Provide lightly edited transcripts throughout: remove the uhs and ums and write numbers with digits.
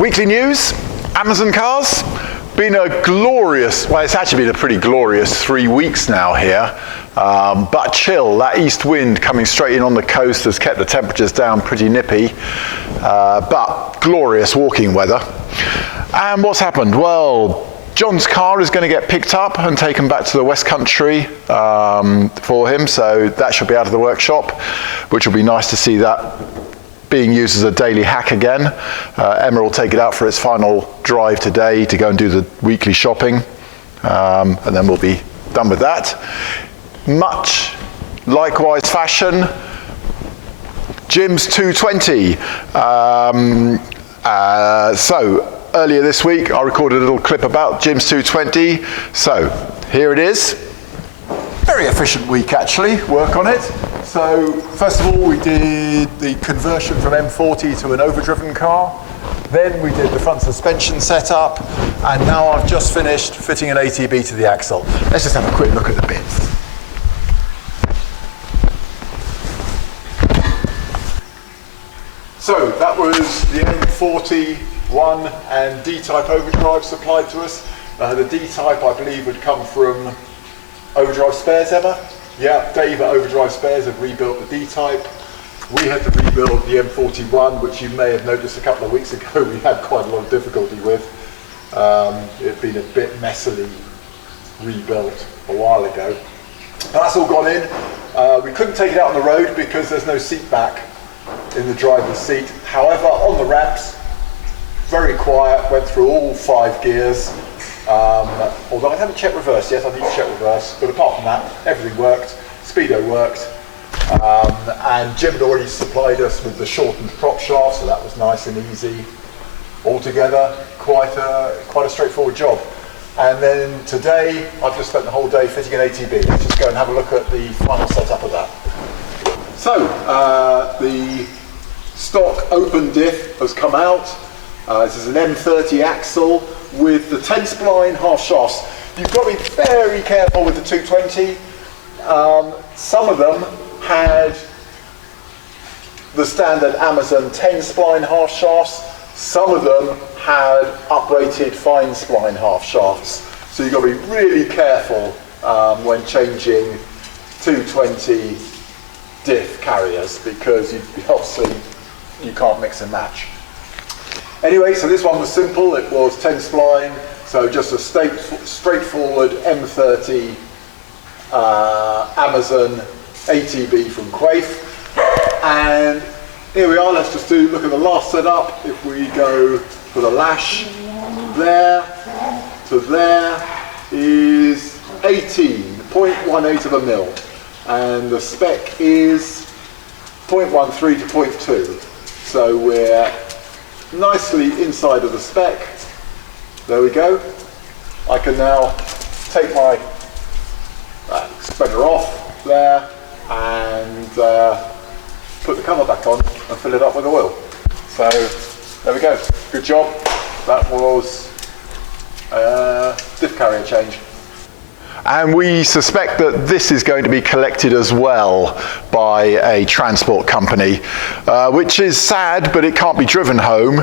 Weekly news, Amazon cars. Been a glorious, well, it's actually been a pretty glorious 3 weeks now here. But chill, that east wind coming straight in on the coast has kept the temperatures down pretty nippy. But glorious walking weather. And what's happened? Well, John's car is going to get picked up and taken back to the West Country for him. So that should be out of the workshop, which will be nice to see that being used as a daily hack again. Emma will take it out for its final drive today to go and do the weekly shopping, and then we'll be done with that. Much likewise fashion, Jim's 220. So earlier this week I recorded a little clip about Jim's 220, so here it is. Very efficient week actually, work on it. So first of all we did the conversion from M40 to an overdriven car, then we did the front suspension setup, and now I've just finished fitting an ATB to the axle. Let's just have a quick look at the bits. So that was the M41 and D-type overdrive supplied to us. The D-type I believe would come from Overdrive Spares, Emma? Yeah, Dave at Overdrive Spares had rebuilt the D-type. We had to rebuild the M41, which you may have noticed a couple of weeks ago we had quite a lot of difficulty with. It had been a bit messily rebuilt a while ago. But that's all gone in. We couldn't take it out on the road because there's no seat back in the driver's seat. However, on the ramps, very quiet, went through all 5 gears. Although I haven't checked reverse yet, I need to check reverse, but apart from that, everything worked, speedo worked, and Jim had already supplied us with the shortened prop shaft, so that was nice and easy. Altogether, quite a straightforward job. And then today, I've just spent the whole day fitting an ATB. Let's just go and have a look at the final setup of that. So, the stock open diff has come out. This is an M30 axle with the 10 spline half shafts. You've got to be very careful with the 220. Some of them had the standard Amazon 10 spline half shafts. Some of them had uprated fine spline half shafts. So you've got to be really careful when changing 220 diff carriers, because obviously you can't mix and match. Anyway, so this one was simple. It was 10 spline, so just a straightforward M30 Amazon ATB from Quaife. And here we are. Let's just look at the last setup. If we go for the lash, there to there is 18.18 of a mil, and the spec is 0.13 to 0.2. So we're nicely inside of the spec. There we go. I can now take my spreader off there and put the cover back on and fill it up with oil. So there we go. Good job. That was diff carrier change. And we suspect that this is going to be collected as well by a transport company, which is sad, but it can't be driven home.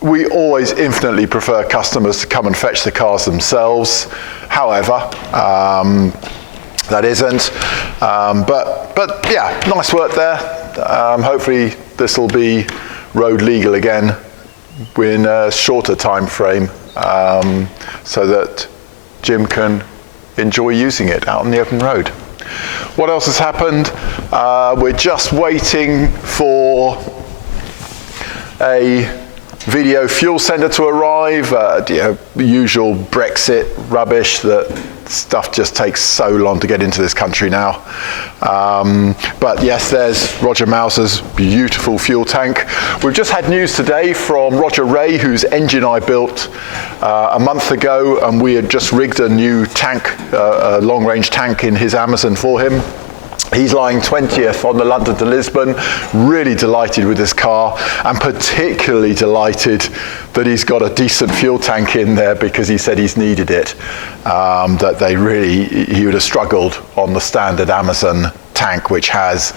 We always infinitely prefer customers to come and fetch the cars themselves. However, that isn't. But yeah, nice work there. Hopefully this will be road legal again in a shorter time frame, so that Jim can enjoy using it out on the open road. What else has happened? We're just waiting for a video fuel sender to arrive. Usual Brexit rubbish, that stuff just takes so long to get into this country now. But yes, there's Roger Mauser's beautiful fuel tank. We've just had news today from Roger Ray, whose engine I built a month ago, and we had just rigged a new tank, a long-range tank in his Amazon for him. He's lying 20th on the London-Lisbon, really delighted with this car, and particularly delighted that he's got a decent fuel tank in there, because he said he's needed it. He would have struggled on the standard Amazon tank, which has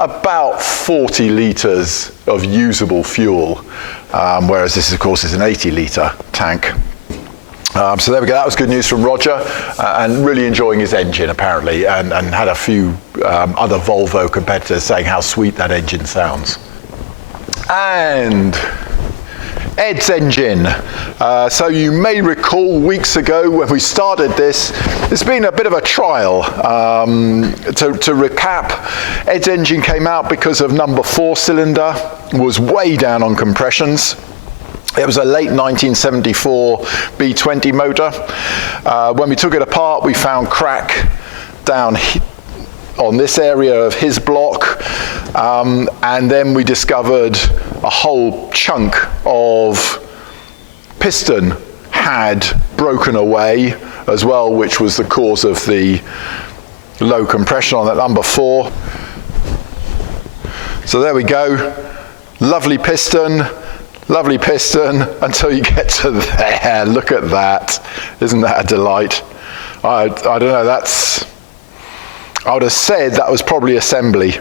about 40 litres of usable fuel, whereas this, of course, is an 80-litre tank. So there we go, that was good news from Roger, and really enjoying his engine apparently, and had a few other Volvo competitors saying how sweet that engine sounds. And Ed's engine. So you may recall weeks ago when we started this, it's been a bit of a trial. To recap, Ed's engine came out because of number 4 cylinder, was way down on compressions. It was a late 1974 B20 motor. When we took it apart, we found crack down on this area of his block, and then we discovered a whole chunk of piston had broken away as well, which was the cause of the low compression on that number 4. So there we go, lovely piston until you get to there. Look at that. Isn't that a delight? I don't know, I would have said that was probably assembly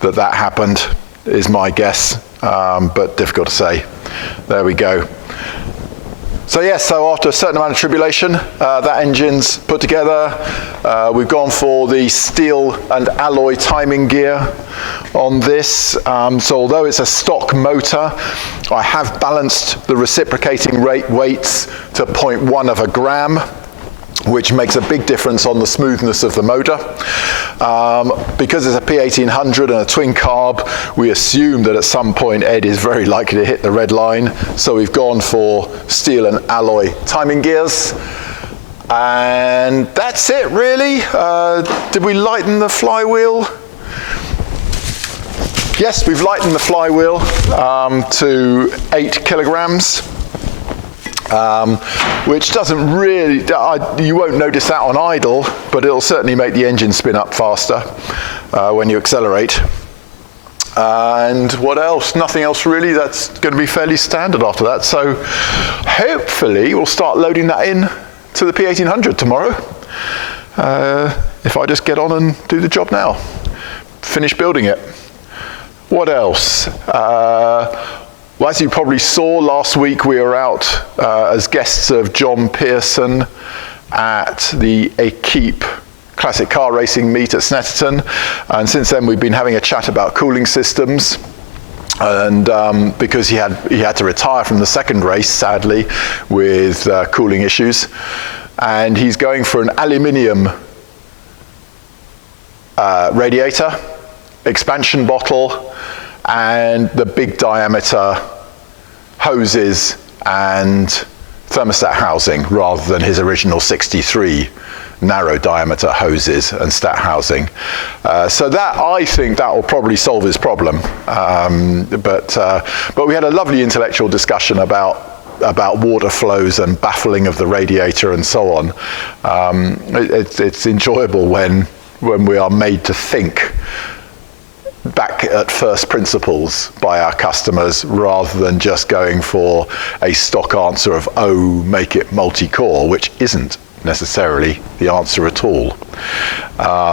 that happened, is my guess, but difficult to say. There we go. So yes, so after a certain amount of tribulation, that engine's put together. We've gone for the steel and alloy timing gear on this. So although it's a stock motor, I have balanced the reciprocating weights to 0.1 of a gram, which makes a big difference on the smoothness of the motor. Because it's a P1800 and a twin carb, we assume that at some point Ed is very likely to hit the red line. So we've gone for steel and alloy timing gears. And that's it really. Did we lighten the flywheel? Yes, we've lightened the flywheel to 8 kilograms. Which doesn't really, you won't notice that on idle, but it'll certainly make the engine spin up faster when you accelerate. And what else? Nothing else really. That's going to be fairly standard after that. So hopefully we'll start loading that in to the P1800 tomorrow. If I just get on and do the job now. Finish building it. What else? Well, as you probably saw last week, we were out as guests of John Pearson at the ATB Classic Car Racing meet at Snetterton, and since then we've been having a chat about cooling systems. And because he had to retire from the second race, sadly, with cooling issues, and he's going for an aluminium radiator, expansion bottle, and the big diameter hoses and thermostat housing rather than his original 63 narrow diameter hoses and stat housing. So that, I think that will probably solve his problem. But we had a lovely intellectual discussion about water flows and baffling of the radiator and so on. It's enjoyable when we are made to think back at first principles by our customers rather than just going for a stock answer of, oh, make it multi-core, which isn't necessarily the answer at all.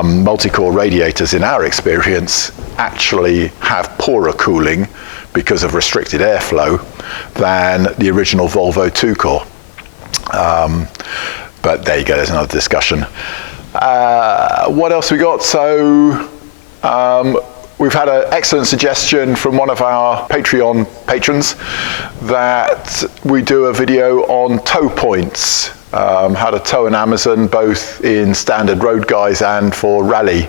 Multi-core radiators, in our experience, actually have poorer cooling because of restricted airflow than the original Volvo 2-core. But there you go, there's another discussion. What else we got? So we've had an excellent suggestion from one of our Patreon patrons that we do a video on tow points, how to tow an Amazon both in standard road guys and for rally.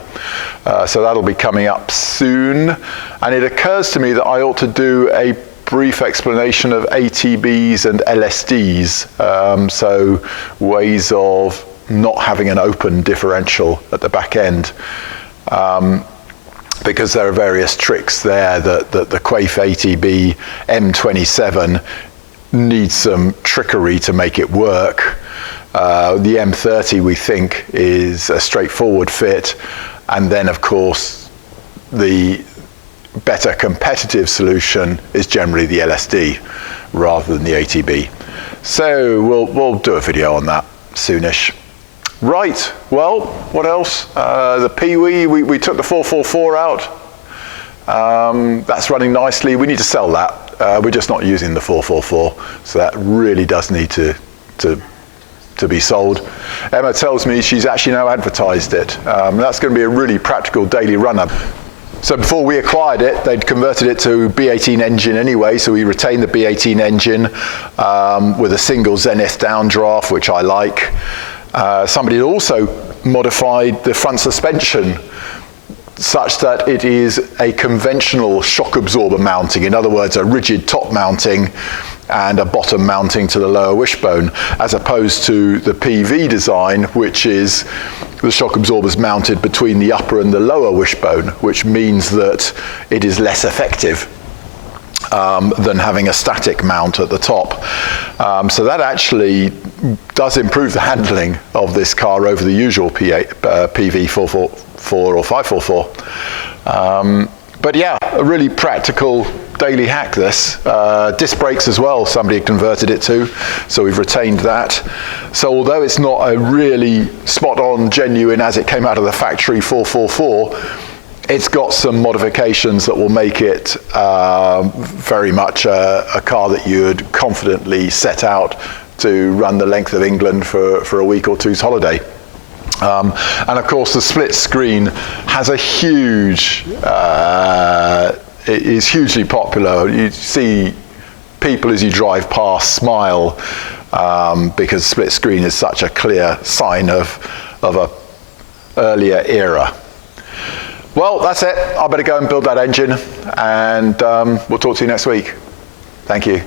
So that'll be coming up soon. And it occurs to me that I ought to do a brief explanation of ATBs and LSDs, so ways of not having an open differential at the back end. Because there are various tricks there that the Quaife ATB M27 needs some trickery to make it work. The M30 we think is a straightforward fit, and then of course the better competitive solution is generally the LSD rather than the ATB. So we'll do a video on that soonish. Right, well, what else? The Pee-wee, we took the 444 out. That's running nicely. We need to sell that. We're just not using the 444, so that really does need to be sold. Emma tells me she's actually now advertised it. That's going to be a really practical daily runner. So before we acquired it, they'd converted it to B18 engine anyway, so we retained the B18 engine with a single Zenith downdraft, which I like. Somebody had also modified the front suspension such that it is a conventional shock absorber mounting, in other words, a rigid top mounting and a bottom mounting to the lower wishbone, as opposed to the PV design, which is the shock absorbers mounted between the upper and the lower wishbone, which means that it is less effective than having a static mount at the top. So that actually does improve the handling of this car over the usual PV 444 or 544. But yeah, a really practical daily hack this. Disc brakes as well, somebody converted it to, so we've retained that. So although it's not a really spot-on, genuine, as it came out of the factory 444, it's got some modifications that will make it very much a car that you would confidently set out to run the length of England for a week or two's holiday. And of course the split screen has a huge, it is hugely popular. You see people as you drive past smile because split screen is such a clear sign of a earlier era. Well, that's it. I better go and build that engine, and we'll talk to you next week. Thank you.